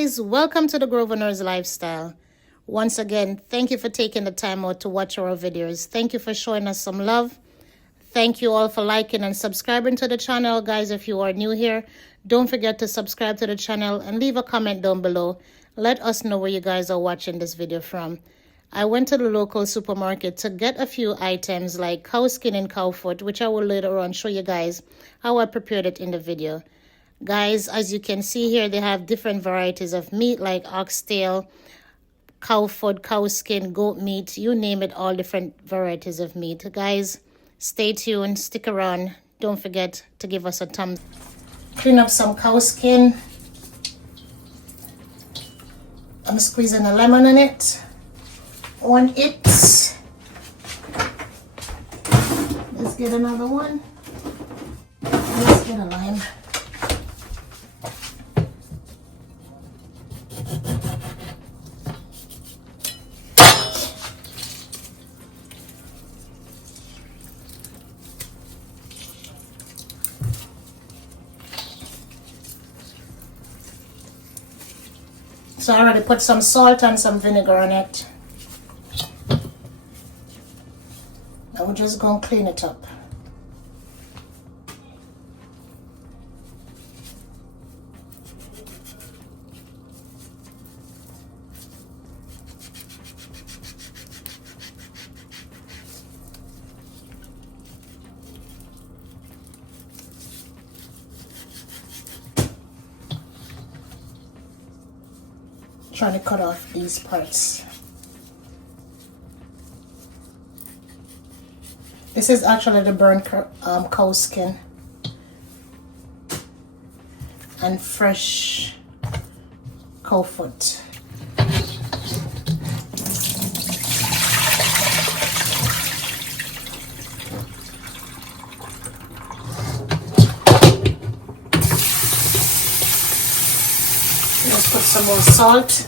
guys, welcome to the Grovener's Lifestyle. Once again, thank you for taking the time out to watch our videos. Thank you for showing us some love. Thank you all for liking and subscribing to the channel. Guys, if you are new here, don't forget to subscribe to the channel and leave a comment down below. Let us know where you guys are watching this video from. I went to the local supermarket to get a few items like cow skin and cow foot, which I will later on show you guys how I prepared it in the video. Guys, as you can see here, they have different varieties of meat like oxtail, cow foot, cow skin, goat meat, you name it, all different varieties of meat. Guys, stay tuned, stick around. Don't forget to give us a thumbs. Clean up some cow skin. I'm squeezing a lemon on it. Let's get another one. Let's get a lime. So I already put some salt and some vinegar on it. Now we're just going to clean it up. Trying to cut off these parts. This is actually the burnt cow skin and fresh cow foot. Let's put some more salt.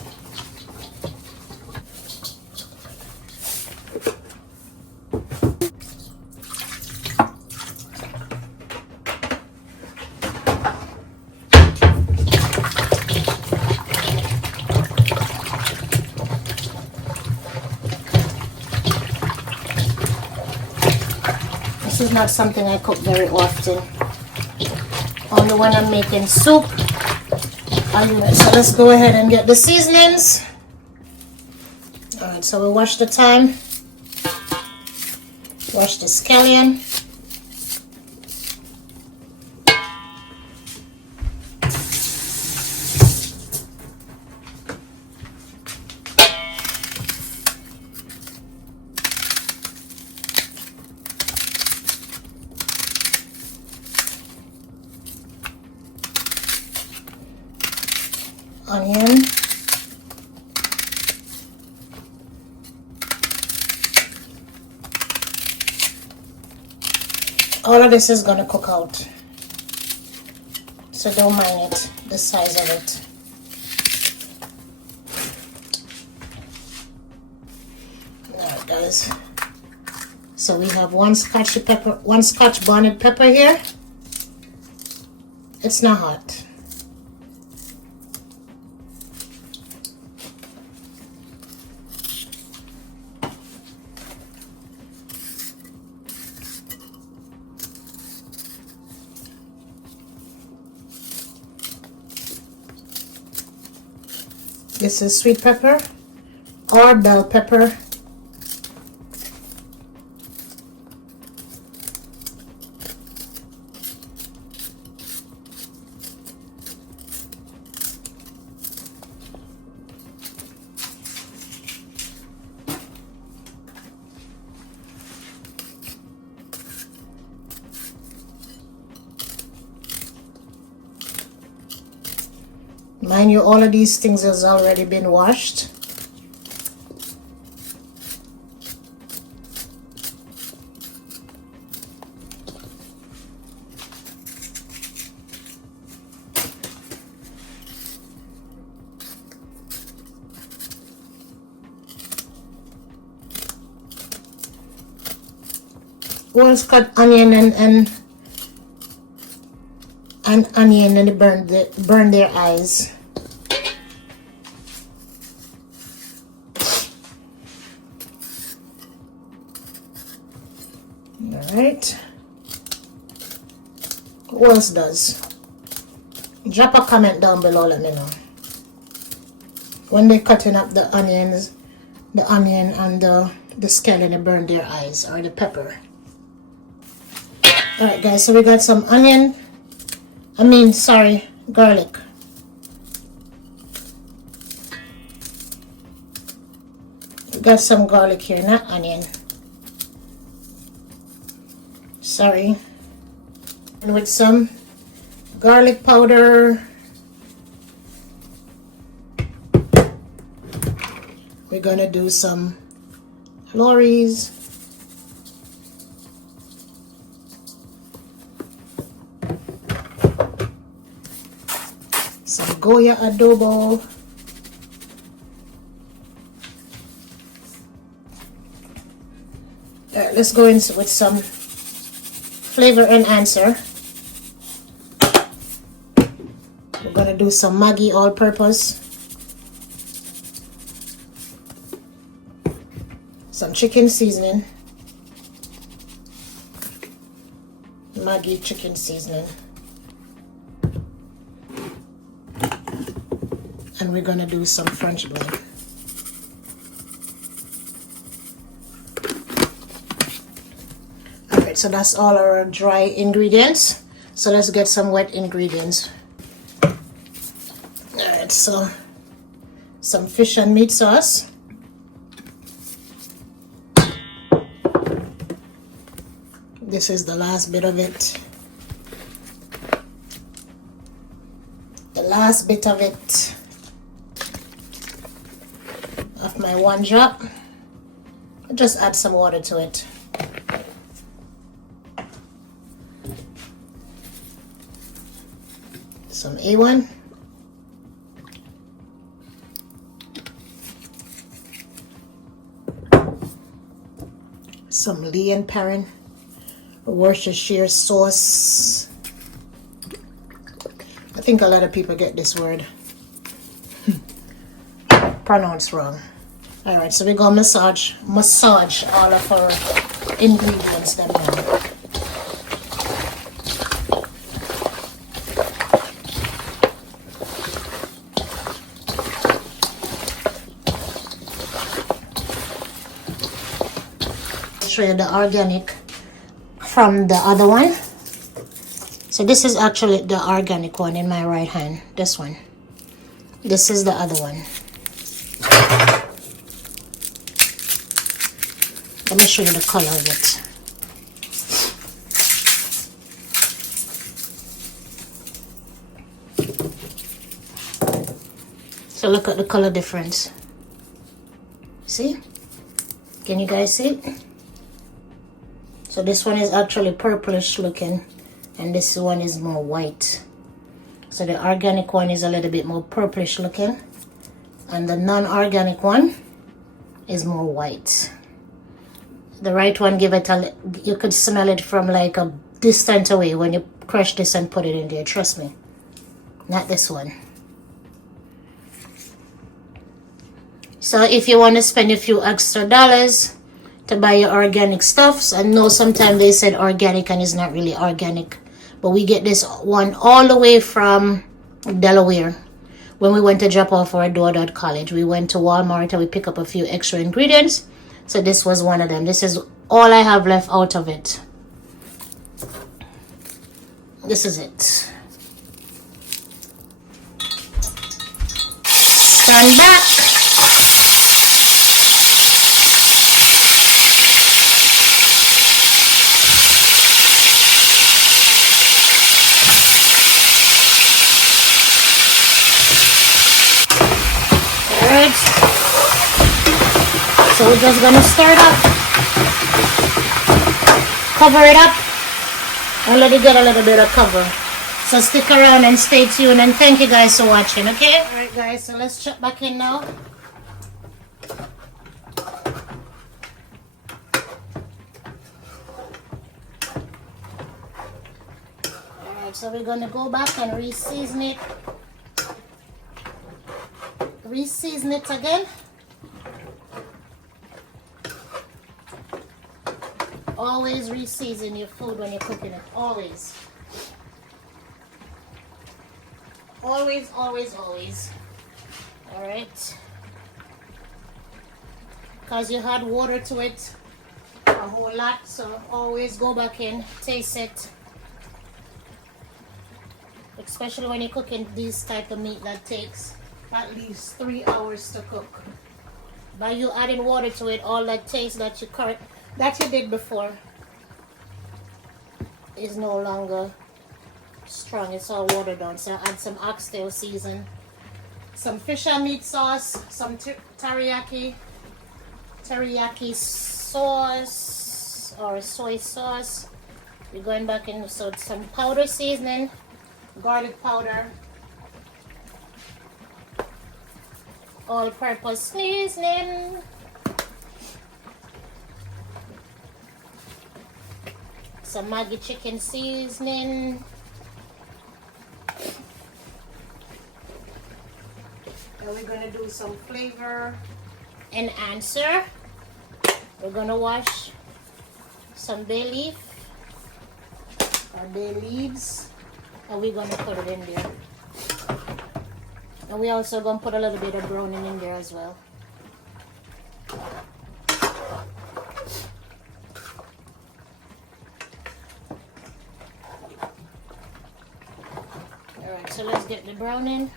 This is not something I cook very often. Only when I'm making soup. So let's go ahead and get the seasonings. Alright, so we wash the thyme. Wash the scallion. Onion. All of this is going to cook out, so don't mind it, the size of it. Alright guys, so we have one Scotch bonnet pepper here. It's not hot. This is sweet pepper or bell pepper. Mind you, all of these things has already been washed. Once cut onion and onion and burn their eyes. All right. Who else does? Drop a comment down below, let me know. When they're cutting up the onions, the onion and the scallion, they burn their eyes, or the pepper. Alright guys, so we got some onion, garlic. We got some garlic here, not onion. Sorry. And with some garlic powder, we're gonna do some Lorries, some Goya adobo, let's go in with some flavor enhancer. We're gonna do some Maggi all-purpose, some chicken seasoning, Maggi chicken seasoning, and we're gonna do some French blend. Alright, so that's all our dry ingredients. So let's get some wet ingredients. Alright, so some fish and meat sauce. This is the last bit of it. The last bit of it. Of my 1 drop. I'll just add some water to it. Some A1. Some Lee and Perrin Worcestershire sauce. I think a lot of people get this word pronounced wrong. Alright, so we're going to massage all of our ingredients then now. Show you the organic from the other one. So this is actually the organic one in my right hand. This one. This is the other one. Let me show you the color of it. So look at the color difference. See? Can you guys see it? So this one is actually purplish looking, and this one is more white. So the organic one is a little bit more purplish looking, and the non-organic one is more white. The right one, give it a, you could smell it from like a distance away when you crush this and put it in there, trust me. Not this one. So if you want to spend a few extra dollars to buy your organic stuffs, I know sometimes they said organic and it's not really organic, but we get this one all the way from Delaware. When we went to drop off our daughter at college, we went to Walmart and we picked up a few extra ingredients. So this was one of them. This is all I have left out of it. This is it. Stand back. So we're just gonna stir it up, cover it up, and let it get a little bit of cover. So stick around and stay tuned, and thank you guys for watching, okay? Alright guys, so let's check back in now. Alright, so we're gonna go back and re-season it. Re-season it again. always re-season your food when you're cooking it. Always. Always, always, always. Alright. Because you had water to it a whole lot, so always go back in, taste it. Especially when you're cooking this type of meat that takes at least 3 hours to cook. By you adding water to it, all that taste that you did before is no longer strong. It's all watered down. So add some oxtail season, some fish and meat sauce, some teriyaki sauce or soy sauce. We're going back in, so some powder seasoning, garlic powder, all-purpose seasoning, some Maggi chicken seasoning, and we're going to do some flavor enhancer. We're going to wash some bay leaf or bay leaves, and we're going to put it in there. And we're also going to put a little bit of browning in there as well. Alright, so let's get the browning.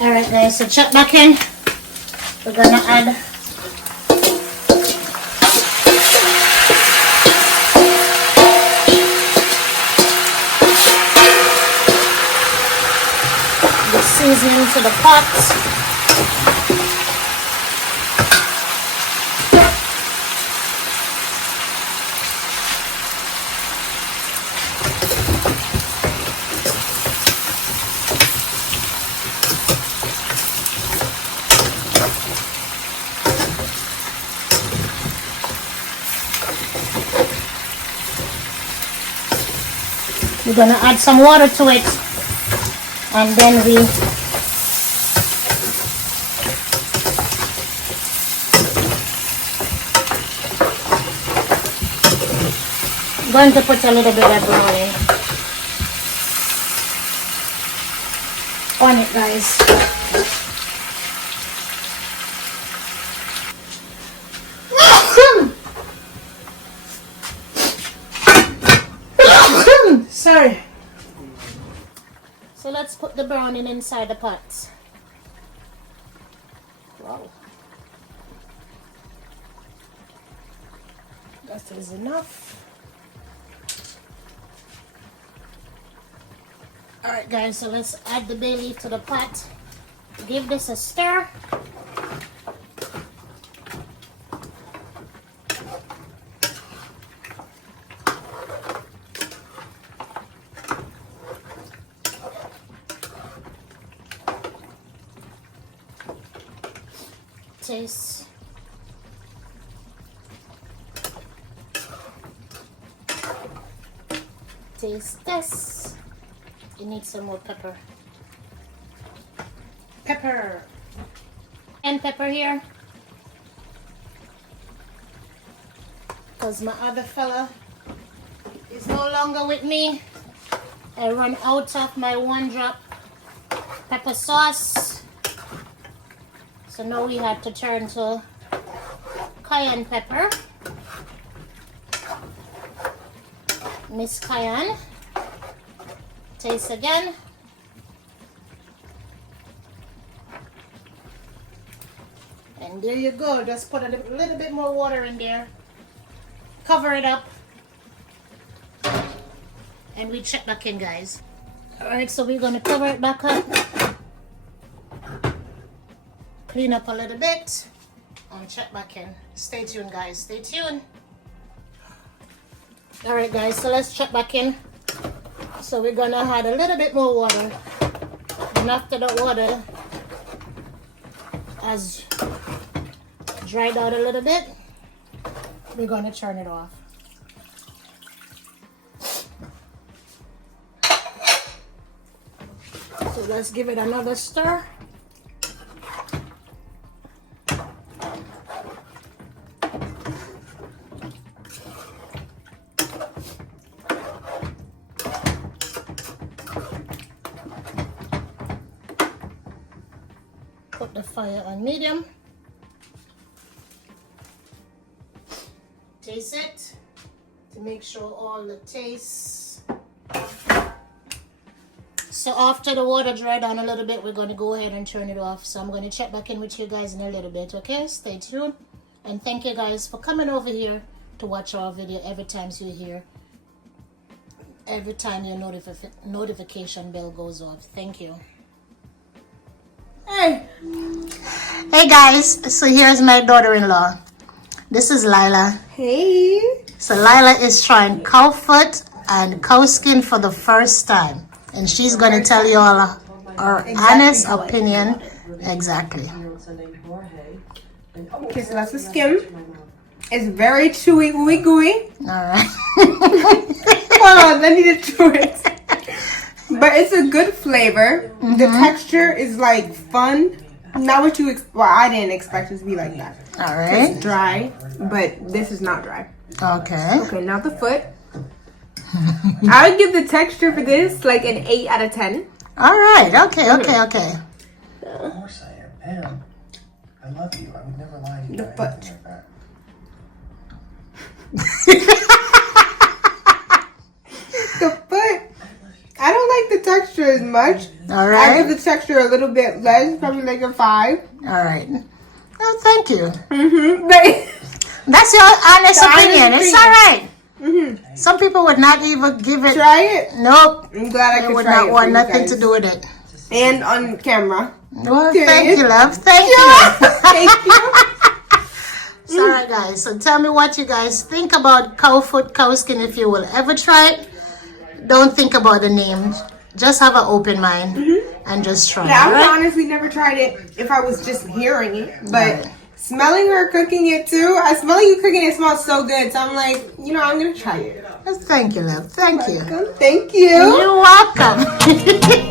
Alright guys, so chop back in. We're going to add seasoning to the pot. We're going to add some water to it, and then we going to put a little bit of browning on it, guys. Sorry. So let's put the browning inside the pot. Wow. That is enough. Alright guys, so let's add the bay leaf to the pot. Give this a stir. Taste. Taste this. You need some more pepper. Pepper. And pepper here. Because my other fella is no longer with me. I run out of my 1-drop pepper sauce. So now we have to turn to cayenne pepper. Miss Cayenne. Taste again. And there you go. Just put a little bit more water in there. Cover it up. And we check back in, guys. Alright, so we're going to cover it back up. Clean up a little bit. And check back in. Stay tuned, guys. Stay tuned. Alright, guys. So let's check back in. So we're going to add a little bit more water. And after the water has dried out a little bit, we're going to turn it off. So let's give it another stir. Put the fire on medium. Taste it to make sure all the tastes. So after the water dry down a little bit, we're going to go ahead and turn it off. So I'm going to check back in with you guys in a little bit, okay? Stay tuned. And thank you guys for coming over here to watch our video every time you're here. Every time your notification bell goes off. Thank you. Hey guys, so here's my daughter-in-law. This is Lila. Hey. So Lila is trying cow foot and cow skin for the first time. And she's going to tell you all her honest opinion. Exactly. Okay, so that's the skin. It's very chewy, gooey, gooey. Alright. Hold on, I need to chew it. But it's a good flavor. The texture is like fun. Not what you well, I didn't expect it to be like that. Alright. It's dry, but this is not dry. Okay. Okay, now the foot. I would give the texture for this like an 8 out of 10. Alright, okay. Of course I am. Pam, I love you. I would never lie to you. The foot. Like that. The foot. I don't like the texture as much. Alright. I give the texture a little bit less, probably like a 5. Alright. Oh, thank you. But That's your honest opinion. It's opinion. alright. Some people would not even give it. try it. Nope. I'm glad I They could would try not it. want for you nothing guys. to do with it. And on camera. Well, Period. thank you, love. Thank you. Thank you. It's alright, guys. So tell me what you guys think about cow foot, cow skin if you will ever try it. Don't think about the name. Just have an open mind and just try Yeah, I it. would Right? honestly never tried it if I was just hearing it. But smelling her cooking it too, I smell you cooking it smells so good. So I'm like, I'm going to try it. Thank you, love. Thank you. Thank you. You're welcome.